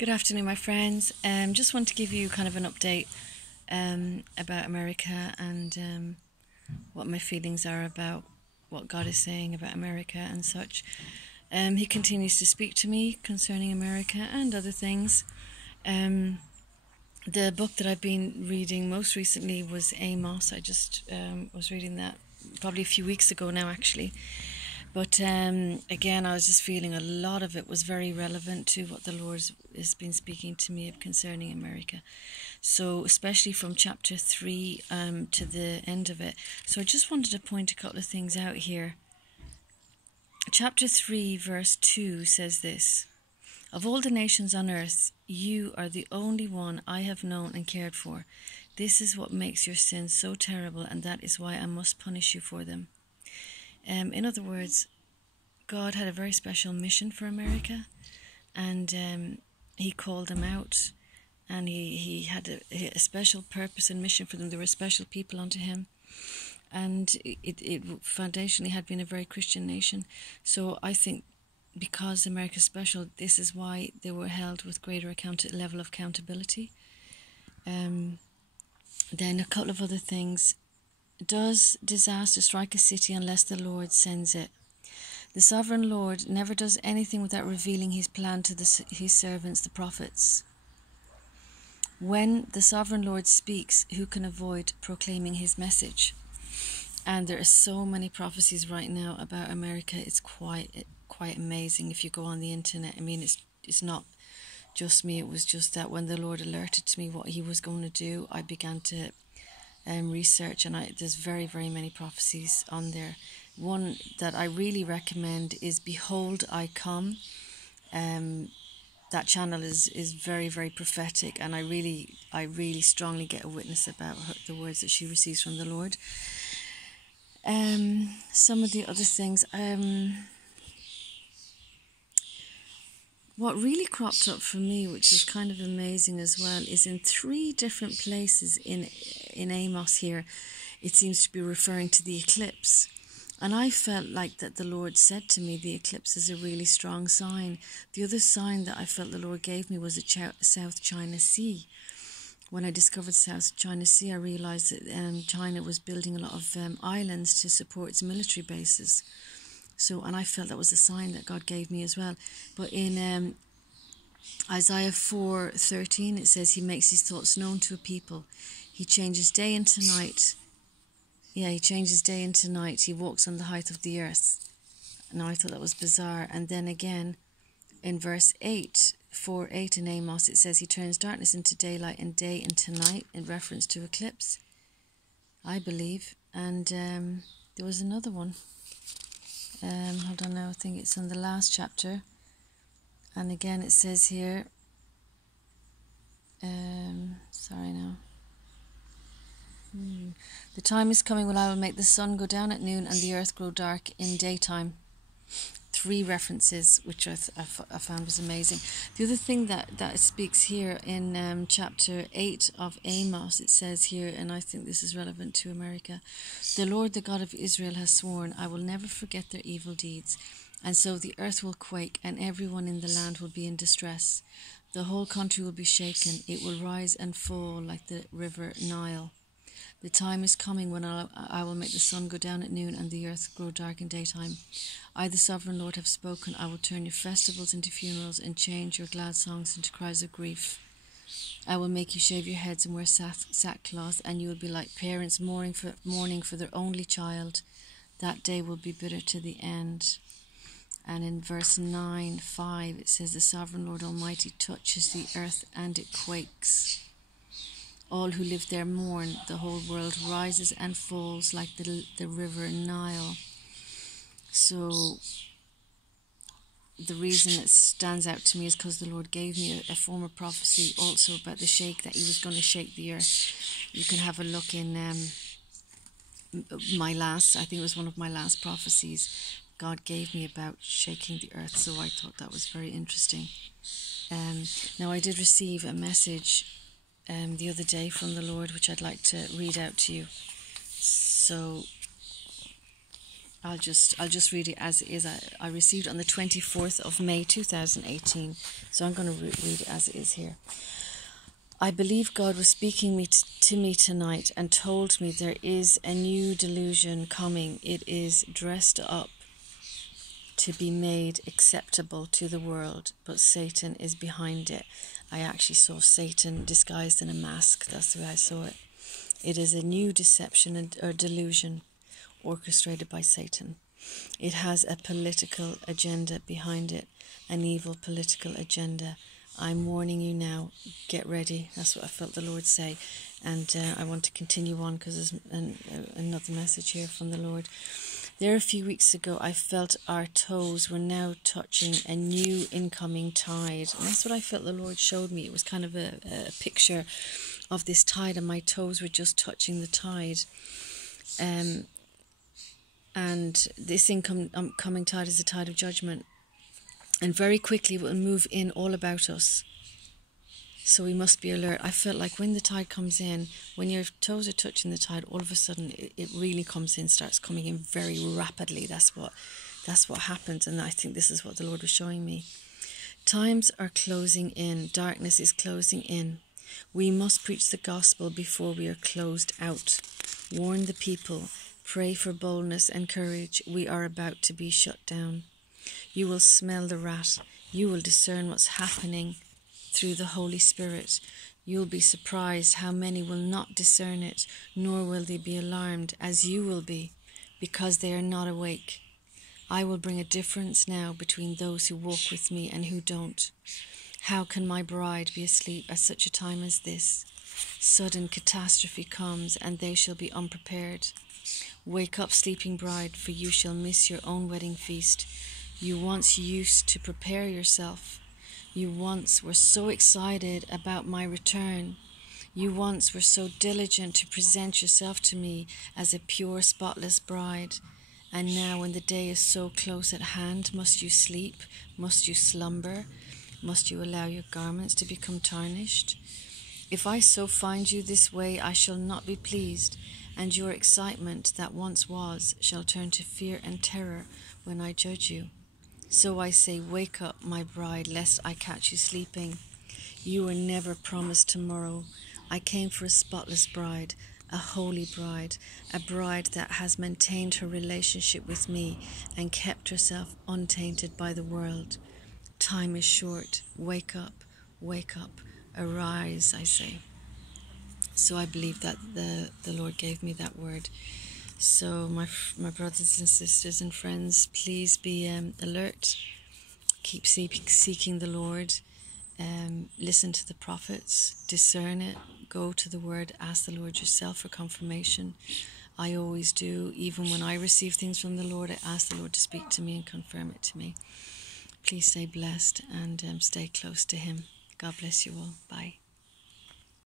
Good afternoon, my friends. Just want to give you kind of an update about America and what my feelings are about what God is saying about America and such. He continues to speak to me concerning America and other things. The book that I've been reading most recently was Amos. I just was reading that probably a few weeks ago now, actually. But again, I was just feeling a lot of it was very relevant to what the Lord has been speaking to me concerning America. So especially from chapter 3 to the end of it. So I just wanted to point a couple of things out here. Chapter 3 verse 2 says this: "Of all the nations on earth, you are the only one I have known and cared for. This is what makes your sins so terrible, and that is why I must punish you for them." In other words, God had a very special mission for America, and he called them out, and he had a special purpose and mission for them. They were special people unto him, and it foundationally had been a very Christian nation. So I think because America's special, this is why they were held with greater level of accountability. Then a couple of other things. Does disaster strike a city unless the Lord sends it? The sovereign Lord never does anything without revealing his plan to his servants, the prophets. When the sovereign Lord speaks, who can avoid proclaiming his message? And there are so many prophecies right now about America. It's quite amazing if you go on the internet. I mean, it's not just me. It was just that when the Lord alerted to me what he was going to do, I began to research, and there's very, very many prophecies on there. One that I really recommend is "Behold, I Come." That channel is very, very prophetic, and I really strongly get a witness about the words that she receives from the Lord. Some of the other things. What really cropped up for me, which was kind of amazing as well, is in 3 different places in Amos here, it seems to be referring to the eclipse. And I felt like that the Lord said to me, the eclipse is a really strong sign. The other sign that I felt the Lord gave me was the South China Sea. When I discovered the South China Sea, I realised that China was building a lot of islands to support its military bases. So, and I felt that was a sign that God gave me as well. But in Isaiah 4:13, it says, "He makes his thoughts known to a people. He changes day into night." Yeah, he changes day into night. He walks on the height of the earth. Now, I thought that was bizarre. And then again, in verse 8, 4:8 in Amos, it says, "He turns darkness into daylight and day into night," in reference to eclipse, I believe. And there was another one. Hold on now, I think it's on the last chapter. And again it says here, sorry now. "The time is coming when I will make the sun go down at noon and the earth grow dark in daytime." 3 references, which I found was amazing. The other thing that speaks here in chapter 8 of Amos, it says here, and I think this is relevant to America: "The Lord, the God of Israel, has sworn, I will never forget their evil deeds. And so the earth will quake, and everyone in the land will be in distress. The whole country will be shaken. It will rise and fall like the river Nile. The time is coming when I will make the sun go down at noon and the earth grow dark in daytime. I, the sovereign Lord, have spoken. I will turn your festivals into funerals and change your glad songs into cries of grief. I will make you shave your heads and wear sackcloth, and you will be like parents mourning for their only child. That day will be bitter to the end." And in verse 9:5, it says, "The sovereign Lord Almighty touches the earth and it quakes. All who live there mourn. The whole world rises and falls like the river Nile." So the reason it stands out to me is because the Lord gave me a former prophecy also about the shake, that he was going to shake the earth. You can have a look in I think it was one of my last prophecies God gave me about shaking the earth. So I thought that was very interesting. Now, I did receive a message the other day from the Lord, which I'd like to read out to you. So I'll just read it as it is. I received it on the 24th of May 2018, so I'm going to read it as it is here. I believe God was speaking to me tonight and told me there is a new delusion coming. It is dressed up to be made acceptable to the world, but Satan is behind it. I actually saw Satan disguised in a mask. That's the way I saw it. It is a new deception or delusion orchestrated by Satan. It has a political agenda behind it, an evil political agenda. I'm warning you now, get ready. That's what I felt the Lord say. And I want to continue on because there's another message here from the Lord. There a few weeks ago, I felt our toes were now touching a new incoming tide. And that's what I felt the Lord showed me. It was kind of a picture of this tide, and my toes were just touching the tide. And this incoming tide is a tide of judgment. And very quickly it will move in all about us. So we must be alert. I felt like when the tide comes in, when your toes are touching the tide, all of a sudden it really comes in, starts coming in very rapidly. That's what happens. And I think this is what the Lord was showing me. Times are closing in. Darkness is closing in. We must preach the gospel before we are closed out. Warn the people. Pray for boldness and courage. We are about to be shut down. You will smell the rat. You will discern what's happening through the Holy Spirit. You'll be surprised how many will not discern it, nor will they be alarmed as you will be, because they are not awake. I will bring a difference now between those who walk with me and who don't. How can my bride be asleep at such a time as this? Sudden catastrophe comes, and they shall be unprepared. Wake up, sleeping bride, for you shall miss your own wedding feast. You once used to prepare yourself. You once were so excited about my return. You once were so diligent to present yourself to me as a pure, spotless bride. And now when the day is so close at hand, must you sleep? Must you slumber? Must you allow your garments to become tarnished? If I so find you this way, I shall not be pleased, and your excitement that once was shall turn to fear and terror when I judge you. So I say, wake up, my bride, lest I catch you sleeping. You were never promised tomorrow. I came for a spotless bride, a holy bride, a bride that has maintained her relationship with me and kept herself untainted by the world. Time is short. Wake up, arise, I say. So I believe that the Lord gave me that word. So my brothers and sisters and friends, please be alert. Keep seeking the Lord. Listen to the prophets. Discern it. Go to the word. Ask the Lord yourself for confirmation. I always do. Even when I receive things from the Lord, I ask the Lord to speak to me and confirm it to me. Please stay blessed and stay close to Him. God bless you all. Bye.